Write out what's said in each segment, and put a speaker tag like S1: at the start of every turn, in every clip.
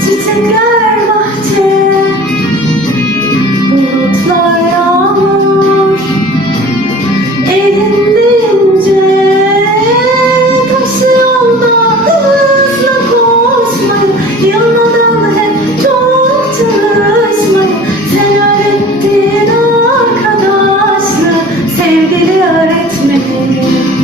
S1: çiçekler bahçe, bulutlar biri öğretmedi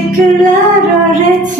S1: Que Teşekkürler öğretmen.